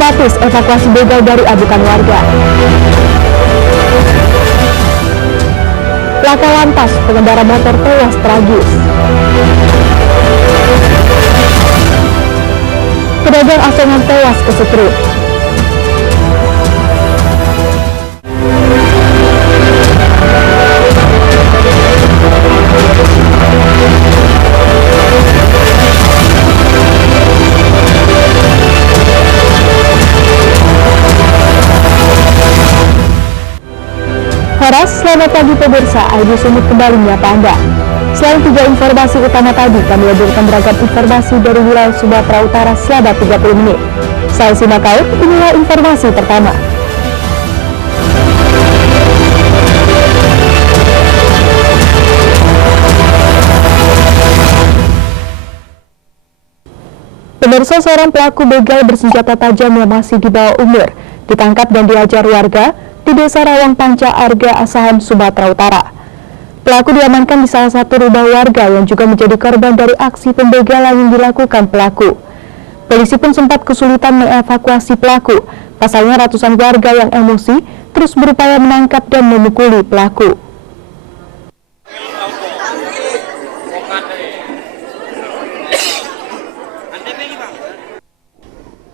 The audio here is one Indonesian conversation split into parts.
Baptis evakuasi begal dari adukan warga. Laka lantas, pengendara motor tewas tragis. Pedagang asongan tewas kesetrum. Horas, selamat pagi pemirsa, ID Sumut kembali menyapa Anda. Selain 3 informasi utama tadi, kami hadirkan beragam informasi dari wilayah Sumatera Utara selama 30 menit. Saya simak out, inilah informasi pertama. Pemirsa, seorang pelaku begal bersenjata tajam yang masih di bawah umur ditangkap dan diajar warga di Desa Rawang Panca Arga, Asahan, Sumatera Utara. Pelaku diamankan di salah satu rumah warga yang juga menjadi korban dari aksi pembegalan yang dilakukan pelaku. Polisi pun sempat kesulitan mengevakuasi pelaku. Pasalnya ratusan warga yang emosi terus berupaya menangkap dan memukuli pelaku.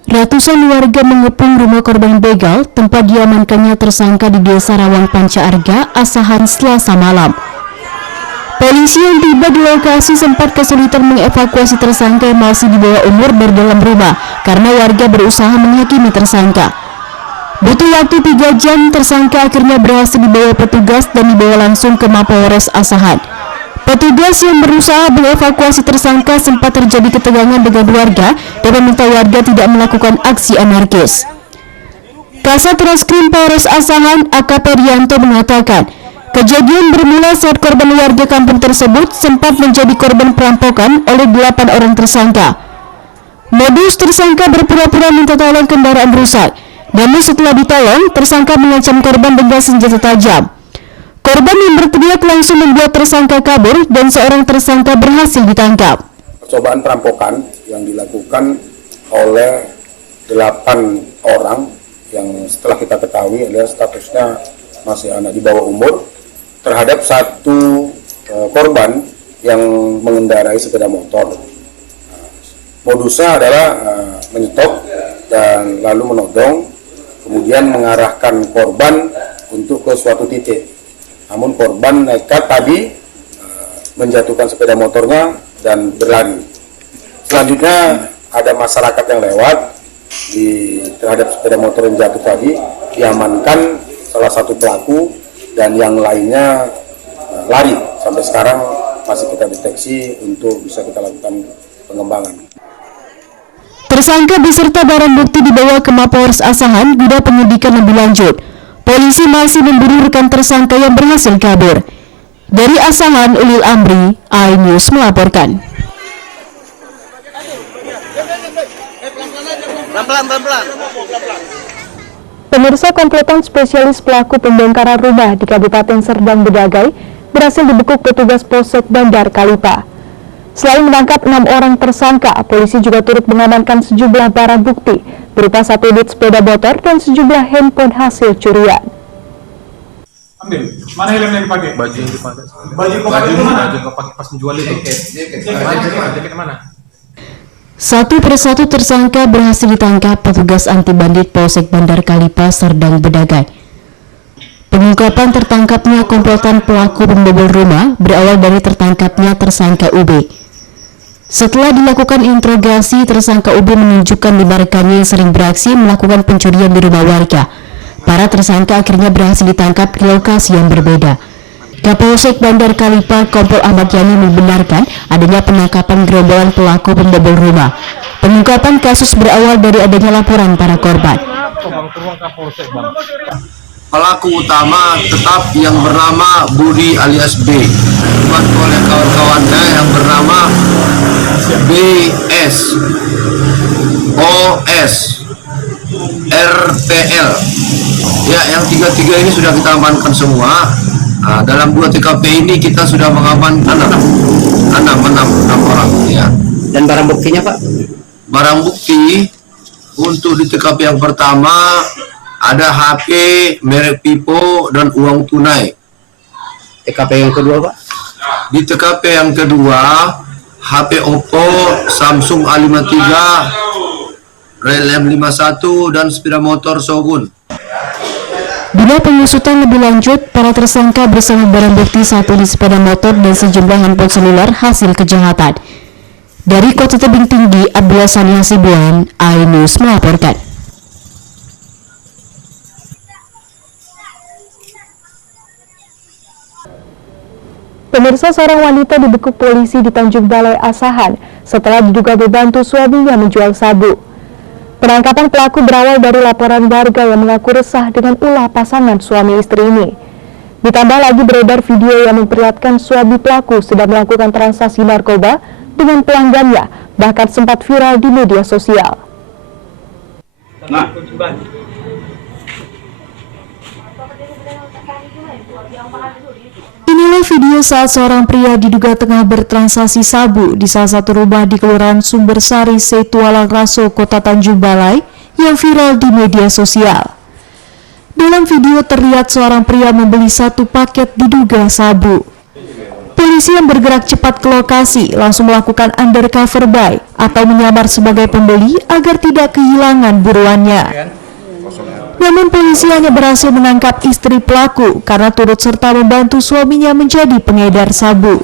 Ratusan warga mengepung rumah korban begal tempat diamankannya tersangka di Desa Rawang Panca Arga, Asahan, Selasa malam. Polisi yang tiba di lokasi sempat kesulitan mengevakuasi tersangka yang masih di bawah umur dari dalam rumah karena warga berusaha menghakimi tersangka. Butuh waktu 3 jam, tersangka akhirnya berhasil dibawa petugas dan dibawa langsung ke Mapolres Asahan. Petugas yang berusaha mengevakuasi tersangka sempat terjadi ketegangan dengan warga dan meminta warga tidak melakukan aksi anarkis. Kasat Reskrim Polres Asahan AKP Rianto mengatakan, kejadian bermula saat korban warga kampung tersebut sempat menjadi korban perampokan oleh 8 orang tersangka. Modus tersangka berpura-pura minta tolong kendaraan rusak, namun setelah ditolong, tersangka mengancam korban dengan senjata tajam. Korban yang berteriak langsung membuat tersangka kabur dan seorang tersangka berhasil ditangkap. Percobaan perampokan yang dilakukan oleh 8 orang yang setelah kita ketahui adalah statusnya masih anak di bawah umur terhadap satu korban yang mengendarai sepeda motor. Modusnya adalah menyetop dan lalu menodong, kemudian mengarahkan korban untuk ke suatu titik. Namun korban nekat tadi menjatuhkan sepeda motornya dan berlari. Selanjutnya ada masyarakat yang lewat terhadap sepeda motor yang jatuh tadi, diamankan salah satu pelaku dan yang lainnya lari. Sampai sekarang masih kita deteksi untuk bisa kita lakukan pengembangan. Tersangka beserta barang bukti dibawa ke Mapolres Asahan guna penyidikan lebih lanjut. Polisi masih memburu rekan tersangka yang berhasil kabur. Dari Asahan, Ulil Amri, iNews melaporkan. Pemirsa, komplotan spesialis pelaku pembongkaran rumah di Kabupaten Serdang Bedagai berhasil dibekuk petugas Polsek Bandar Kalipa. Selain menangkap 6 orang tersangka, polisi juga turut mengamankan sejumlah barang bukti berupa 1 unit sepeda motor dan sejumlah handphone hasil curian. Ambil, mana helm yang dipakai? Baju yang dipakai. Baju pakai pas menjual itu. Jaket mana? Satu persatu tersangka berhasil ditangkap petugas anti bandit Polsek Bandar Kalipa Serdang Bedagai. Pengungkapan tertangkapnya komplotan pelaku pembobol rumah berawal dari tertangkapnya tersangka UB. Setelah dilakukan interogasi, tersangka UB menunjukkan 5 rekannya yang sering beraksi melakukan pencurian di rumah warga. Para tersangka akhirnya berhasil ditangkap di lokasi yang berbeda. Kapolsek Bandar Kalipa Kompol Ahmad Yani membenarkan adanya penangkapan gerombolan pelaku pembobol rumah. Pengungkapan kasus berawal dari adanya laporan para korban. Pelaku utama tetap yang bernama Budi alias B, dibantu oleh kawan-kawannya yang bernama BS, OS, RTL. Ya, yang tiga ini sudah kita amankan semua. Nah, dalam 2 TKP ini kita sudah mengamankan 6 orang. Ya. Dan barang buktinya, Pak? Barang bukti Untuk di TKP yang pertama ada HP merek Vivo dan uang tunai. TKP yang kedua, Pak? Di TKP yang kedua HP Oppo, Samsung A53, Rel M51 dan sepeda motor Shogun. Guna pengusutan lebih lanjut, para tersangka bersama barang bukti 1 unit sepeda motor dan sejumlah handphone seluler hasil kejahatan. Dari Kota Tebing Tinggi, Abdullah Sani Hasibuan, iNews melaporkan. Pemirsa, seorang wanita dibekuk polisi di Tanjung Balai Asahan setelah diduga membantu suaminya menjual sabu. Penangkapan pelaku berawal dari laporan warga yang mengaku resah dengan ulah pasangan suami istri ini. Ditambah lagi beredar video yang memperlihatkan suami pelaku sedang melakukan transaksi narkoba dengan pelanggannya, bahkan sempat viral di media sosial. Inilah video saat seorang pria diduga tengah bertransaksi sabu di salah satu rumah di Kelurahan Sumbersari, Setualang Raso, Kota Tanjung Balai yang viral di media sosial. Dalam video terlihat seorang pria membeli 1 paket diduga sabu. Polisi yang bergerak cepat ke lokasi langsung melakukan undercover buy atau menyamar sebagai pembeli agar tidak kehilangan buruannya. Namun polisi hanya berhasil menangkap istri pelaku karena turut serta membantu suaminya menjadi pengedar sabu.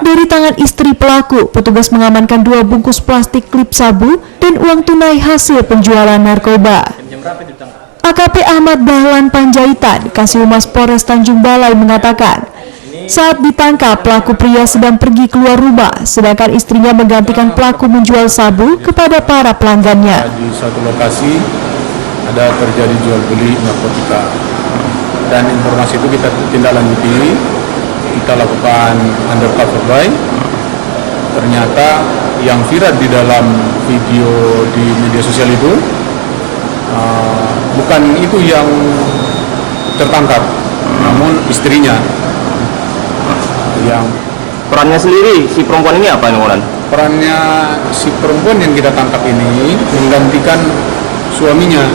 Dari tangan istri pelaku, petugas mengamankan 2 bungkus plastik klip sabu dan uang tunai hasil penjualan narkoba. AKP Ahmad Dahlan Panjaitan, Kasih-Humas Polres Tanjung Balai mengatakan, saat ditangkap pelaku pria sedang pergi keluar rumah, sedangkan istrinya menggantikan pelaku menjual sabu kepada para pelanggannya. Di satu lokasi ada terjadi jual beli narkotika dan informasi itu kita tindak lanjuti, kita lakukan undercover buy. Ternyata yang viral di dalam video di media sosial itu bukan itu yang tertangkap, namun istrinya yang Perannya sendiri, si perempuan ini apa, Nolan? perannya si perempuan yang kita tangkap ini menggantikan suaminya.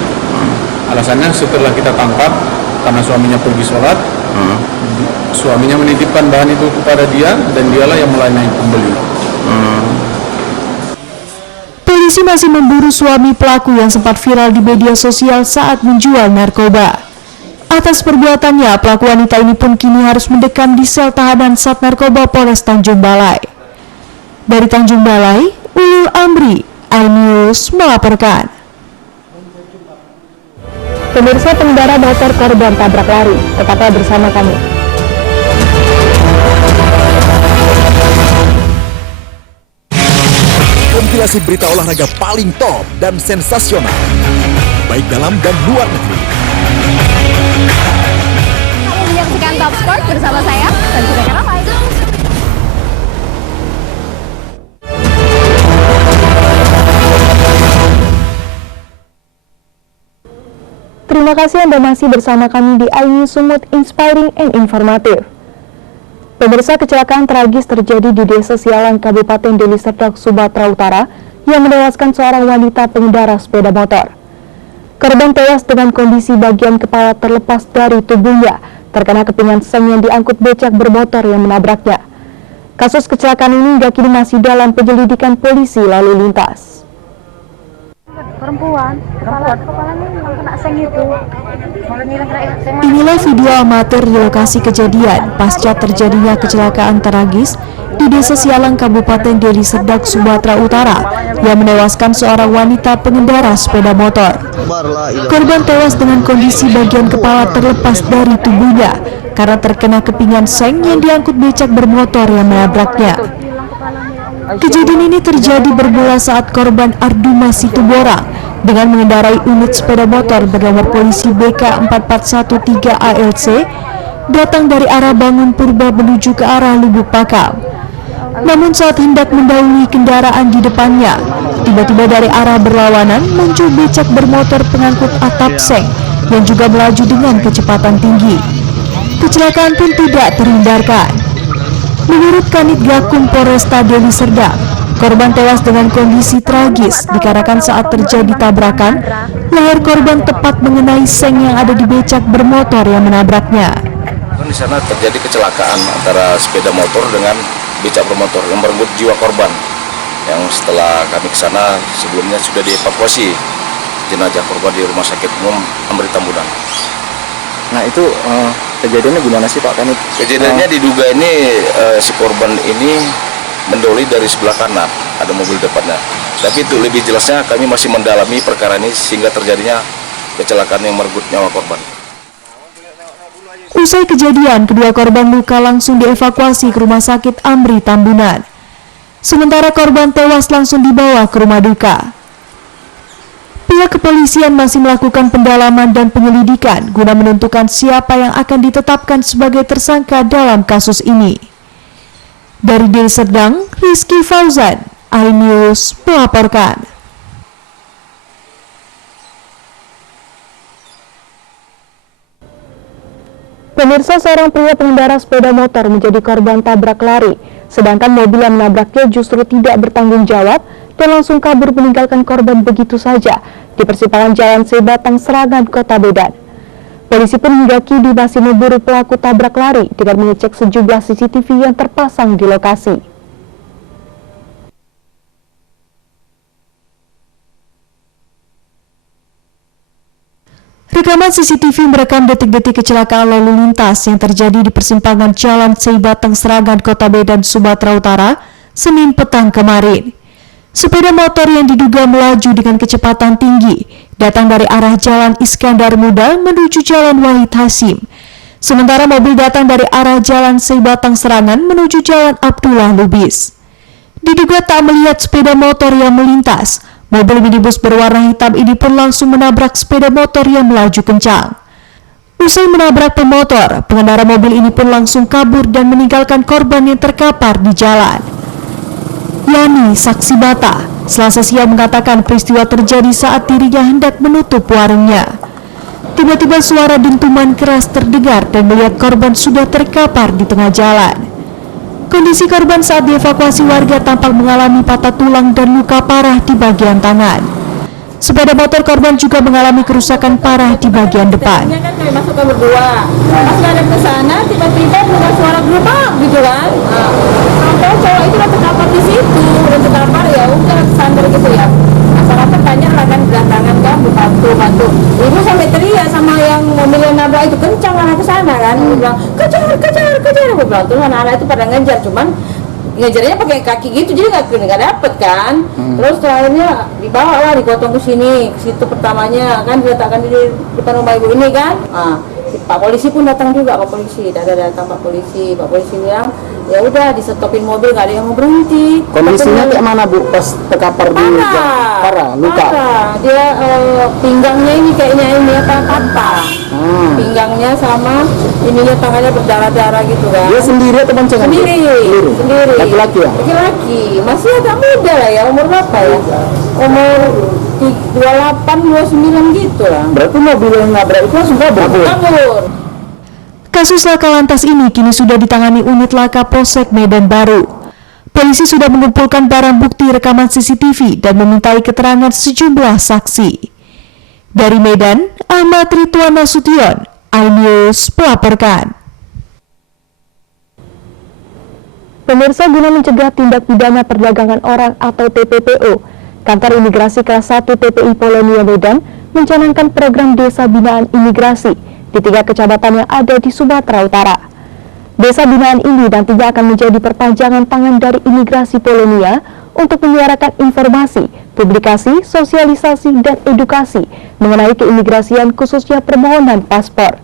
Alasannya setelah kita tangkap, karena suaminya pergi sholat, suaminya menitipkan bahan itu kepada dia dan dialah yang melayani pembeli. Polisi masih memburu suami pelaku yang sempat viral di media sosial saat menjual narkoba. Atas perbuatannya, pelaku wanita ini pun kini harus mendekam di sel tahanan Sat Narkoba Polres Tanjung Balai. Dari Tanjung Balai, Ulul Amri, iNews melaporkan. Pemirsa, pengendara motor korban tabrak lari, tetaplah bersama kami. Kompilasi berita olahraga paling top dan sensasional, baik dalam dan luar negeri. Kamu menyaksikan Top Sport bersama saya, Tentu Ramai. Terima kasih Anda masih bersama kami di iNews Sumut, inspiring and informatif. Pemirsa, kecelakaan tragis terjadi di Desa Sialang, Kabupaten Deli Serdang, Sumatera Utara, yang menewaskan seorang wanita pengendara sepeda motor. Korban tewas dengan kondisi bagian kepala terlepas dari tubuhnya, terkena kepingan seng yang diangkut becak bermotor yang menabraknya. Kasus kecelakaan ini hingga kini masih dalam penyelidikan polisi lalu lintas. Perempuan, kepalanya yang kena seng itu. Inilah video amatir di lokasi kejadian pasca terjadinya kecelakaan tragis di Desa Sialang, Kabupaten Deli Serdang, Sumatera Utara, yang menewaskan seorang wanita pengendara sepeda motor. Korban tewas dengan kondisi bagian kepala terlepas dari tubuhnya karena terkena kepingan seng yang diangkut becak bermotor yang menabraknya. Kejadian ini terjadi bermula saat korban Arduma Situborang dengan mengendarai unit sepeda motor bernomor polisi BK 4413 ALC datang dari arah Bangun Purba menuju ke arah Lubuk Pakam. Namun saat hendak mendahului kendaraan di depannya, tiba-tiba dari arah berlawanan muncul becak bermotor pengangkut atap seng yang juga melaju dengan kecepatan tinggi. Kecelakaan pun tidak terhindarkan. Menurut Kanit Gakum Polresta Deli Serdang, Korban tewas dengan kondisi tragis dikarenakan saat terjadi tabrakan, leher korban tepat mengenai seng yang ada di becak bermotor yang menabraknya. Di sana terjadi kecelakaan antara sepeda motor dengan becak bermotor yang merenggut jiwa korban. Yang setelah kami ke sana sebelumnya sudah dievakuasi jenazah korban di Rumah Sakit Umum Amri Tambunan. Nah itu kejadiannya gimana sih Pak? Kan Kejadiannya diduga ini si korban ini mendoli dari sebelah kanan, ada mobil depannya. Tapi itu lebih jelasnya kami masih mendalami perkara ini sehingga terjadinya kecelakaan yang merenggut nyawa korban. Usai kejadian, kedua korban luka langsung dievakuasi ke Rumah Sakit Amri Tambunan. Sementara korban tewas langsung dibawa ke rumah duka. Pihak kepolisian masih melakukan pendalaman dan penyelidikan guna menentukan siapa yang akan ditetapkan sebagai tersangka dalam kasus ini. Dari Deli Serdang, Rizky Fauzan, iNews melaporkan. Pemirsa, seorang pria pengendara sepeda motor menjadi korban tabrak lari, sedangkan mobil yang menabraknya justru tidak bertanggung jawab dan langsung kabur meninggalkan korban begitu saja di persimpangan Jalan Sebatang Serangan, Kota Medan. Polisi pun hingga kini masih memburu pelaku tabrak lari dengan mengecek sejumlah CCTV yang terpasang di lokasi. Rekaman CCTV merekam detik-detik kecelakaan lalu lintas yang terjadi di persimpangan Jalan Sebatang Serangan, Kota Medan, Sumatera Utara, Senin petang kemarin. Sepeda motor yang diduga melaju dengan kecepatan tinggi datang dari arah Jalan Iskandar Muda menuju Jalan Wahid Hasim. Sementara mobil datang dari arah Jalan Sebatang Serangan menuju Jalan Abdullah Lubis. Diduga tak melihat sepeda motor yang melintas, mobil minibus berwarna hitam ini pun langsung menabrak sepeda motor yang melaju kencang. Usai menabrak pemotor, pengendara mobil ini pun langsung kabur dan meninggalkan korban yang terkapar di jalan. Yani, saksi mata, Selasa siang mengatakan peristiwa terjadi saat dirinya hendak menutup warungnya. Tiba-tiba suara dentuman keras terdengar dan melihat korban sudah terkapar di tengah jalan. Kondisi korban saat dievakuasi warga tampak mengalami patah tulang dan luka parah di bagian tangan. Sepeda motor korban juga mengalami kerusakan parah di bagian depan. Kan kami masuk ke berdua, pas ngadep ke sana tiba-tiba dengar suara gerobak gitu kan. Sampai cowok itu udah terkapar di situ, udah terkapar ya udah sandar gitu ya. Masyarakat banyak lah kan berantangan kan, bantu. Ibu sampai teriak sama yang mobil yang nabrak itu kencang arah ke sana kan. Ibu bilang kejar. Ibu bilang terus anak-anak itu pada ngejar, cuman ngejarnya pakai kaki gitu jadi nggak dapet kan. Terus akhirnya dibawa lah, digotong ke sini, ke situ pertamanya kan diletakkan di depan rumah ibu ini kan. Pak polisi pun datang juga, Pak polisi bilang ya udah disetopin mobil, nggak ada yang mau berhenti. kondisinya kayak mana Bu pas terkapar di parah luka? Dia pinggangnya ini kayaknya ini patah. Pinggangnya sama ininya tangannya berdarah-darah gitu kan. Dia sendiri atau boncengan? Sendiri. Laki-laki ya? Laki-laki, masih agak muda lah ya, umur berapa ya? Umur 28, 29 gitu lah. Berarti mobil yang nabrak itu langsung kabur. Kasus laka lantas ini kini sudah ditangani unit laka Polsek Medan Baru. Polisi sudah mengumpulkan barang bukti rekaman CCTV dan memintai keterangan sejumlah saksi. Dari Medan, Ahmad Ridwan Nasution, iNews melaporkan. Pemirsa, guna mencegah tindak pidana perdagangan orang atau TPPO, Kantor Imigrasi Kelas 1 TPI Polonia Medan mencanangkan program Desa Binaan Imigrasi di 3 kecamatan yang ada di Sumatera Utara. Desa binaan ini nantinya akan menjadi perpanjangan tangan dari Imigrasi Polonia untuk menyuarakan informasi, publikasi, sosialisasi, dan edukasi mengenai keimigrasian khususnya permohonan paspor.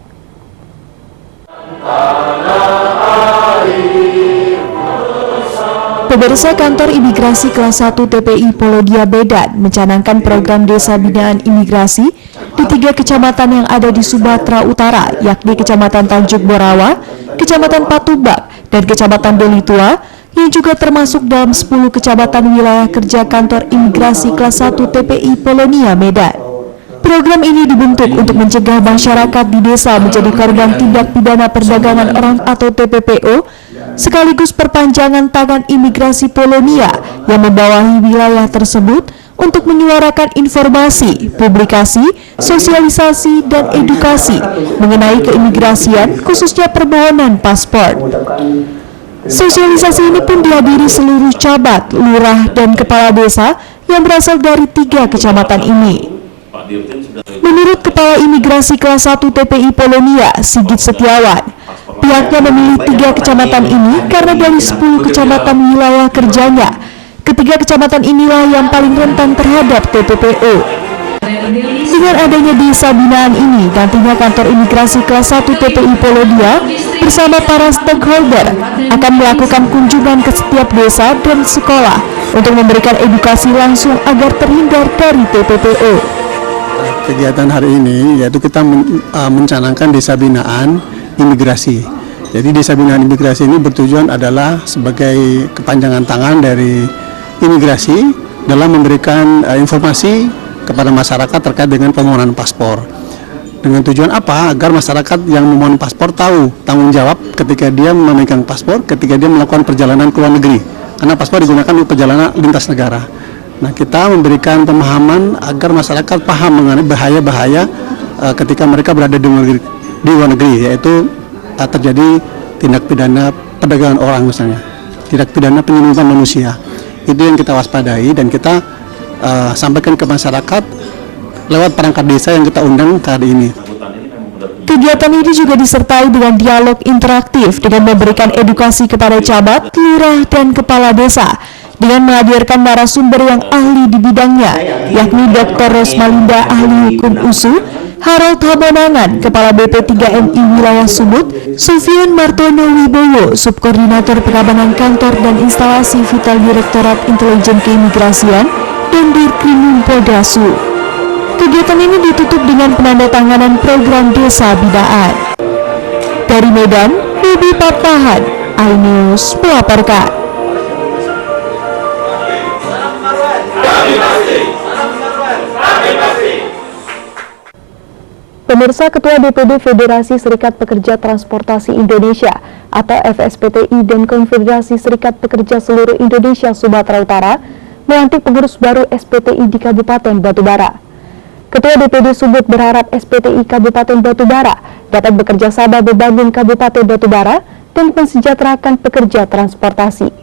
Pemirsa, Kantor Imigrasi Kelas 1 TPI Polonia Medan mencanangkan program Desa Binaan Imigrasi di 3 kecamatan yang ada di Sumatera Utara, yakni Kecamatan Tanjung Borawa, Kecamatan Patubak, dan Kecamatan Deli Tua, yang juga termasuk dalam 10 kecamatan wilayah kerja Kantor Imigrasi Kelas 1 TPI Polonia Medan. Program ini dibentuk untuk mencegah masyarakat di desa menjadi korban tindak pidana perdagangan orang atau TPPO sekaligus perpanjangan tangan imigrasi Polonia yang membawahi wilayah tersebut untuk menyuarakan informasi, publikasi, sosialisasi, dan edukasi mengenai keimigrasian, khususnya permohonan paspor. Sosialisasi ini pun dihadiri seluruh camat, lurah, dan kepala desa yang berasal dari 3 kecamatan ini. Menurut Kepala Imigrasi Kelas 1 TPI Polonia, Sigit Setiawan, pihaknya memilih 3 kecamatan ini karena dari 10 kecamatan wilayah kerjanya, ketiga kecamatan inilah yang paling rentan terhadap TPPO. Dengan adanya desa binaan ini, nantinya kantor imigrasi kelas 1 TPI Polonia bersama para stakeholder akan melakukan kunjungan ke setiap desa dan sekolah untuk memberikan edukasi langsung agar terhindar dari TPPO. Kegiatan hari ini yaitu kita mencanangkan desa binaan imigrasi. Jadi desa binaan imigrasi ini bertujuan adalah sebagai kepanjangan tangan dari imigrasi dalam memberikan informasi kepada masyarakat terkait dengan permohonan paspor. Dengan tujuan apa? Agar masyarakat yang memohon paspor tahu tanggung jawab ketika dia memegang paspor, ketika dia melakukan perjalanan ke luar negeri. Karena paspor digunakan untuk perjalanan lintas negara. Nah, kita memberikan pemahaman agar masyarakat paham mengenai bahaya-bahaya ketika mereka berada di luar negeri, yaitu terjadi tindak pidana perdagangan orang misalnya, tindak pidana penyelundupan manusia. Itu yang kita waspadai dan kita sampaikan ke masyarakat lewat perangkat desa yang kita undang hari ini. Kegiatan ini juga disertai dengan dialog interaktif dengan memberikan edukasi kepada camat, lurah, dan kepala desa dengan menghadirkan narasumber yang ahli di bidangnya, yakni Dr. Rosmalinda, ahli hukum USU, Harold Hamonangan, Kepala BP3MI Wilayah Sumut, Sufyan Martono Wibowo, Subkoordinator Pengabanan Kantor dan Instalasi Vital Direktorat Intelijen Keimigrasian, dan Dirkrimum Polda Su. Kegiatan ini ditutup dengan penandatanganan program Desa Binaan. Dari Medan, Bibi Patahan, iNews melaporkan. Pemirsa, Ketua DPD Federasi Serikat Pekerja Transportasi Indonesia atau FSPTI dan Konfederasi Serikat Pekerja Seluruh Indonesia Sumatera Utara melantik pengurus baru SPTI di Kabupaten Batubara. Ketua DPD Sumut berharap SPTI Kabupaten Batubara dapat bekerja sama membangun Kabupaten Batubara dan mensejahterakan pekerja transportasi.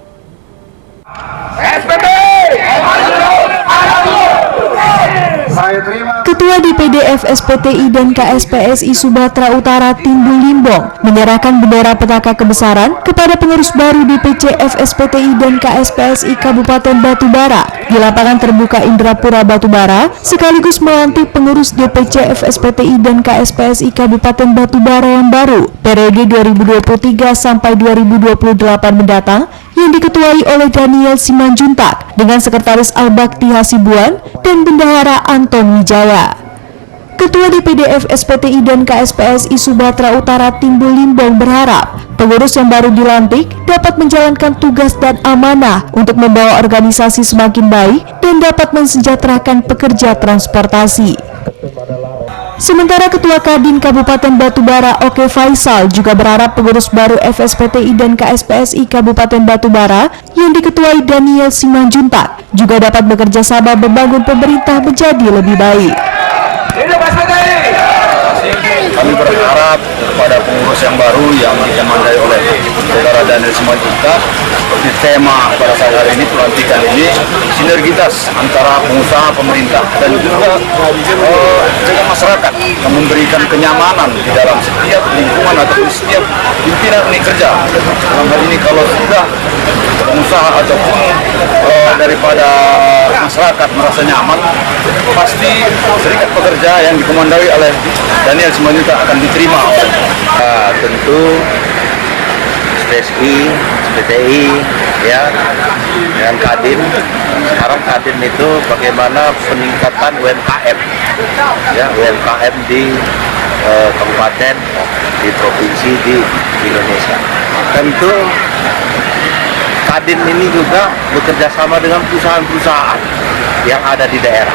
Ketua DPD FSPTI dan KSPSI Sumatera Utara Timbul Limbong menyerahkan bendera petaka kebesaran kepada pengurus baru DPC FSPTI dan KSPSI Kabupaten Batubara di lapangan terbuka Indrapura Batubara, sekaligus melantik pengurus DPC FSPTI dan KSPSI Kabupaten Batubara yang baru periode 2023 sampai 2028 mendatang, yang diketuai oleh Daniel Simanjuntak dengan Sekretaris Al-Bakti Hasibuan dan Bendahara Anton Wijaya. Ketua DPD FSPTI dan KSPSI Sumatera Utara Timbul Limbong berharap pengurus yang baru dilantik dapat menjalankan tugas dan amanah untuk membawa organisasi semakin baik dan dapat mensejahterakan pekerja transportasi. Sementara Ketua Kadin Kabupaten Batubara Oke Faisal juga berharap pengurus baru FSPTI dan KSPSI Kabupaten Batubara yang diketuai Daniel Simanjuntak juga dapat bekerja sama membangun pemerintah menjadi lebih baik. Kami berharap kepada pengurus yang baru yang dikomandai oleh Saudara Daniel Simanjuntak, seperti tema pada saat hari ini, pelantikan ini, sinergitas antara pengusaha, pemerintah, dan juga dengan masyarakat yang memberikan kenyamanan di dalam setiap lingkungan atau setiap pimpinan unit kerja. Dalam hal ini kalau sudah pengusaha ataupun daripada masyarakat merasa nyaman, pasti serikat pekerja yang dikomandoi oleh Daniel Simanjuntak akan diterima. Tentu SPSI, SPTI, ya, dengan Kadin. Sekarang Kadin itu bagaimana peningkatan UMKM, ya, UMKM di kabupaten, di provinsi, di Indonesia. Tentu Kadin ini juga bekerja sama dengan perusahaan-perusahaan yang ada di daerah,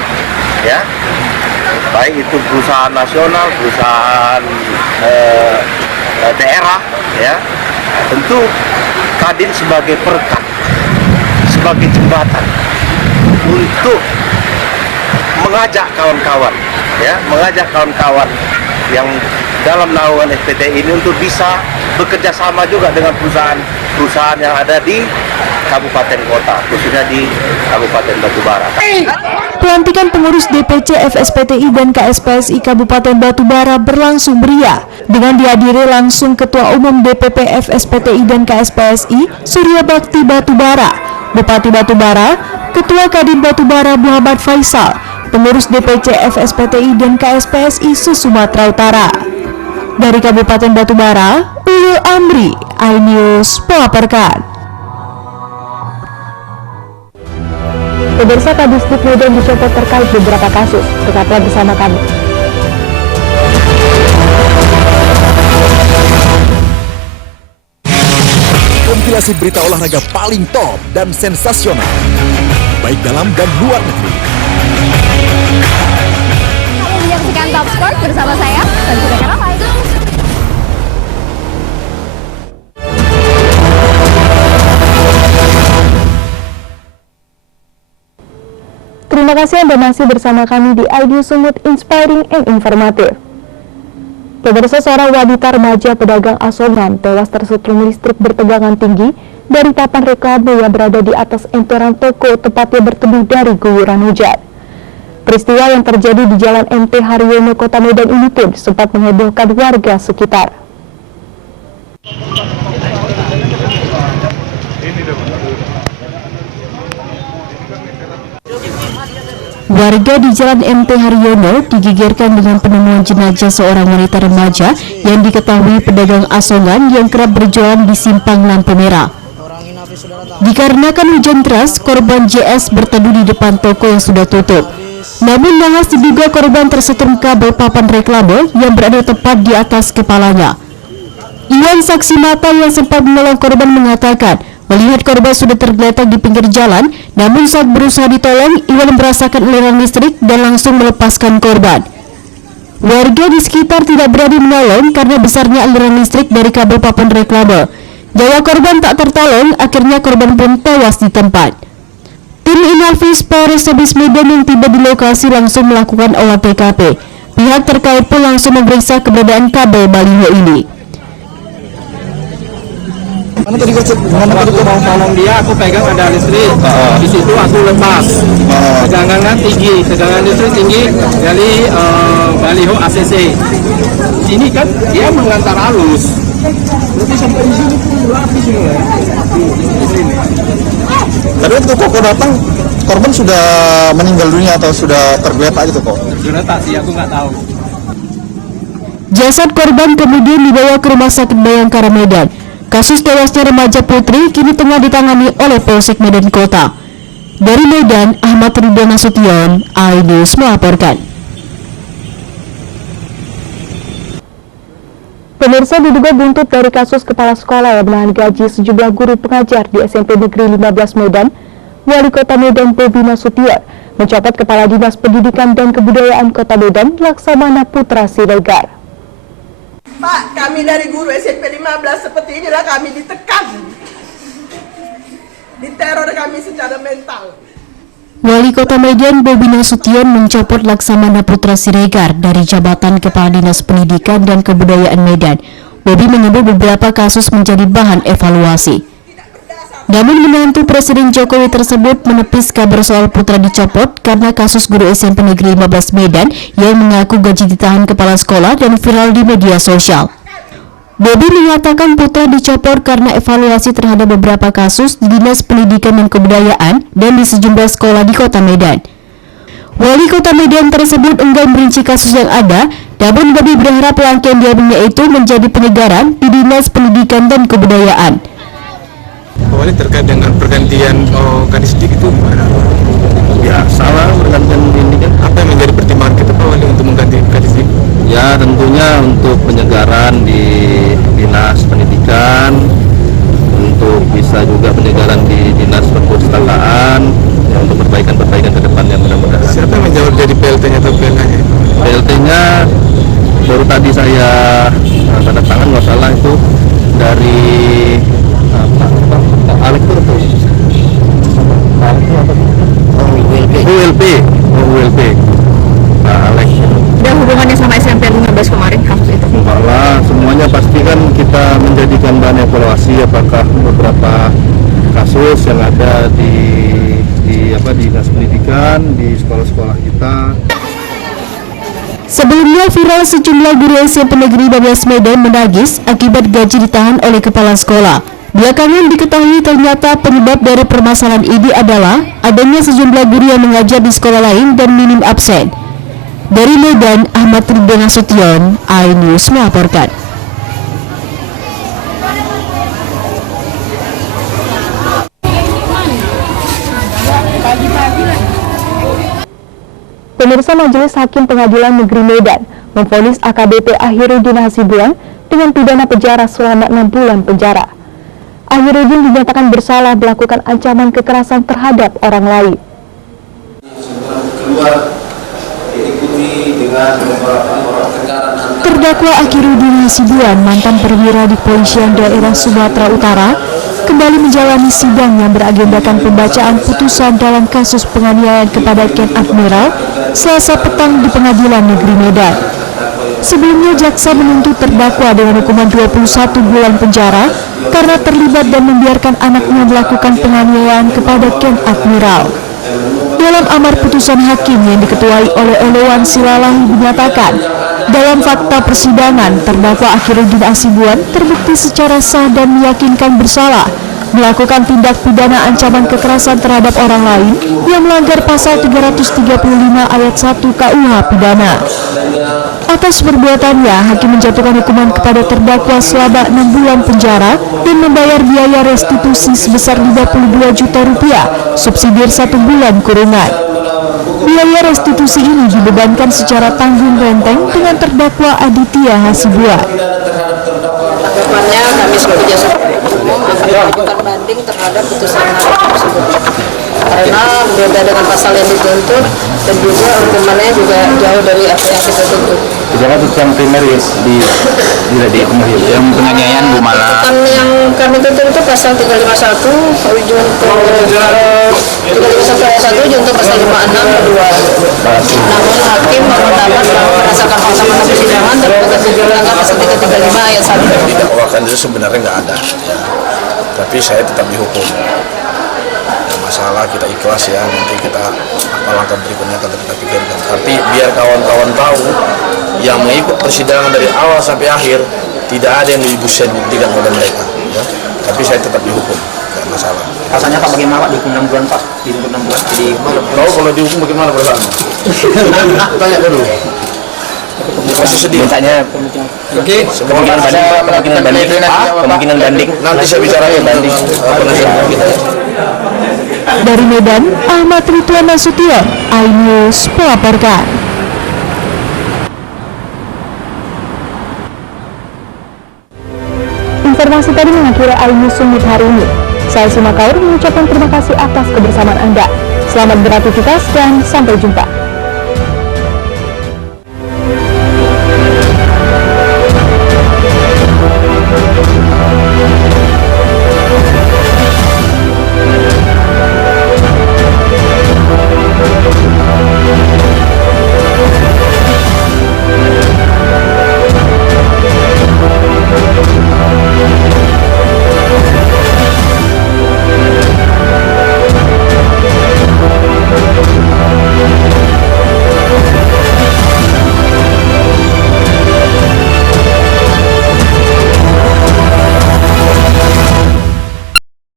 ya, baik itu perusahaan nasional, perusahaan daerah, ya. Tentu Kadin sebagai perekat, sebagai jembatan untuk mengajak kawan-kawan, ya, mengajak kawan-kawan yang dalam naungan SPTI ini untuk bisa bekerja sama juga dengan perusahaan yang ada di kabupaten kota, khususnya di Kabupaten Batubara. Pelantikan pengurus DPC FSPTI dan KSPSI Kabupaten Batubara berlangsung meriah dengan dihadiri langsung Ketua Umum DPP FSPTI dan KSPSI Surya Bakti Batubara, Bupati Batubara, Ketua Kadin Batubara Muhammad Faisal, pengurus DPC FSPTI dan KSPSI se-Sumatera Utara. Dari Kabupaten Batubara, Ulul Amri, iNews melaporkan. Pemirsa, Kadisdip Medan dicopot terkait beberapa kasus. Tetaplah bersama kami. Kompilasi berita olahraga paling top dan sensasional, baik dalam dan luar negeri. Kalian menyaksikan Top Sport bersama saya, Sanjika Karamai. Terima kasih Anda masih bersama kami di iNews Sumut Inspiring and Informative. Pemirsa, seorang wanita remaja pedagang asongan tewas tersetrum listrik bertegangan tinggi dari papan reklame yang berada di atas emperan toko tempatnya berteduh dari guyuran hujan. Peristiwa yang terjadi di Jalan MT Haryono, Kota Medan ini pun sempat menghebohkan warga sekitar. Warga di Jalan MT Haryono digegerkan dengan penemuan jenazah seorang wanita remaja yang diketahui pedagang asongan yang kerap berjualan di simpang lampu merah. Dikarenakan hujan deras, korban JS berteduh di depan toko yang sudah tutup. Namun nahas diduga korban tersetrum kabel papan reklame yang berada tepat di atas kepalanya. Iwan, saksi mata yang sempat menolong korban, mengatakan melihat korban sudah tergeletak di pinggir jalan, namun saat berusaha ditolong, Iwan merasakan aliran listrik dan langsung melepaskan korban. Warga di sekitar tidak berani menolong karena besarnya aliran listrik dari kabel papan reklame. Nyawa korban tak tertolong, akhirnya korban pun tewas di tempat. Tim Inafis Polrestabes Medan yang tiba di lokasi langsung melakukan olah TKP. Pihak terkait pun langsung memeriksa keberadaan kabel baliho ini. Mana tadi gue mau tolong dia, aku pegang ada listrik. Di situ aku lepas. Tegangan tinggi, tegangan listrik tinggi dari baliho ACC. Ini kan dia mengantar arus. Berarti sampai di sini tuh lapis semua ya. Tadi waktu Koko datang, korban sudah meninggal dunia atau sudah tergeletak gitu kok? Tergeletak sih, aku nggak tahu. Jasad korban kemudian dibawa ke Rumah Sakit Bayangkara Medan. Kasus tewasnya remaja putri kini tengah ditangani oleh Polsek Medan Kota. Dari Medan, Ahmad Ridwan Nasution, iNews melaporkan. Pemirsa, diduga buntut dari kasus kepala sekolah yang menahan gaji sejumlah guru pengajar di SMP Negeri 15 Medan, Wali Kota Medan Bobi Nasution mencopot Kepala Dinas Pendidikan dan Kebudayaan Kota Medan, Laksamana Putra Siregar. Pak, kami dari guru SMP 15 seperti inilah kami ditekan, diteror kami secara mental. Wali Kota Medan Bobi Nasution mencopot Laksamana Putra Siregar dari jabatan Kepala Dinas Pendidikan dan Kebudayaan Medan. Bobi menyebut beberapa kasus menjadi bahan evaluasi. Namun menantu Presiden Jokowi tersebut menepis kabar soal Putra dicopot karena kasus guru SMP Negeri 15 Medan yang mengaku gaji ditahan kepala sekolah dan viral di media sosial. Bobi mengatakan Putra dicopot karena evaluasi terhadap beberapa kasus di Dinas Pendidikan dan Kebudayaan dan di sejumlah sekolah di Kota Medan. Wali Kota Medan tersebut enggan merinci kasus yang ada, namun Bobi berharap langkah yang diambilnya itu menjadi penyegaran di Dinas Pendidikan dan Kebudayaan. Awalnya terkait dengan pergantian Kadisdik itu gimana? Ya, salah pergantian ini kan. Apa yang menjadi pertimbangan kita Pak Wali untuk mengganti Kadisdik? Ya, tentunya untuk penyegaran di Dinas Pendidikan, untuk bisa juga penyegaran di Dinas Perpustakaan, ya, untuk perbaikan-perbaikan ke depannya mudah-mudahan. Siapa yang menjawab jadi PLT-nya atau PLK-nya? PLT-nya baru tadi saya tanda tangan, nggak salah itu dari Alek itu apa? Alek itu apa? ULP. ULP. Nah, Alek. Ada hubungannya sama SMP 15 kemarin kasus itu? Enggak lah, semuanya pasti kan kita menjadikan bahan evaluasi apakah beberapa kasus yang ada di dinas pendidikan, di sekolah-sekolah kita. Sebelumnya viral sejumlah guru SMP Negeri 12 Medan menangis akibat gaji ditahan oleh kepala sekolah. Belakangan diketahui ternyata penyebab dari permasalahan ini adalah adanya sejumlah guru yang mengajar di sekolah lain dan minim absen. Dari Medan, Ahmad Ridwan Nasution, iNews melaporkan. Pemirsa, Majelis Hakim Pengadilan Negeri Medan memvonis AKBP Akhirudin Hasibuan dengan pidana penjara selama 6 bulan penjara. Akhirudin dinyatakan bersalah melakukan ancaman kekerasan terhadap orang lain. Terdakwa Akhirudin Hasibuan, mantan perwira di Kepolisian Daerah Sumatera Utara, kembali menjalani sidang yang beragendakan pembacaan putusan dalam kasus penganiayaan kepada Ken Admiral Selasa petang di Pengadilan Negeri Medan. Sebelumnya jaksa menuntut terdakwa dengan hukuman 21 bulan penjara karena terlibat dan membiarkan anaknya melakukan penganiayaan kepada Ken Admiral. Dalam amar putusan hakim yang diketuai oleh Elewan Silalahi dinyatakan, dalam fakta persidangan, terdakwa Akhirudin Hasibuan terbukti secara sah dan meyakinkan bersalah melakukan tindak pidana ancaman kekerasan terhadap orang lain yang melanggar pasal 335 ayat 1 KUH pidana. Atas perbuatannya, hakim menjatuhkan hukuman kepada terdakwa selama 6 bulan penjara dan membayar biaya restitusi sebesar 52 juta rupiah, subsidiar 1 bulan kurungan. Biaya restitusi ini dibebankan secara tanggung renteng dengan terdakwa Aditya Hasibuan. Tanggapannya kami sebagai jasa umum akan mengajukan banding terhadap putusan hakim tersebut karena berbeda dengan pasal yang dituntut dan juga hukumannya juga jauh dari apa yang kita tuntut. Jangan yang primer tidak di yang penganiayaan Bu malah. Kan yang kami tuntut itu pasal 351 junto 351 ayat 1 junto pasal 56 kedua. Namun hakim berpendapat bahwa berdasarkan fakta persidangan terdapat melanggar pasal 335 ayat 1. Dakwakan itu sebenarnya nggak ada, ya. Tapi saya tetap dihukum. Masalah kita ikhlas ya, nanti kita apa langkah berikutnya akan kita pikirkan. Tapi biar kawan-kawan tahu yang mengikut persidangan dari awal sampai akhir tidak ada yang bisa dibuktikan oleh mereka. Ya. Tapi saya tetap dihukum, nggak masalah. Rasanya Pak bagaimana Pak dihukum 6 bulan Pak? Dihukum 6 bulan. Jadi kalau dihukum bagaimana perasaan? Tanya dulu. Masih sedih. mintanya Oke. kemungkinan banding. Nanti saya bicara banding. Dari Medan, Ahmad Ridwan Nasution, iNews melaporkan. Informasi tadi mengakhiri iNews Sumut hari ini. Saya Sima Kaur mengucapkan terima kasih atas kebersamaan Anda. Selamat beraktivitas dan sampai jumpa.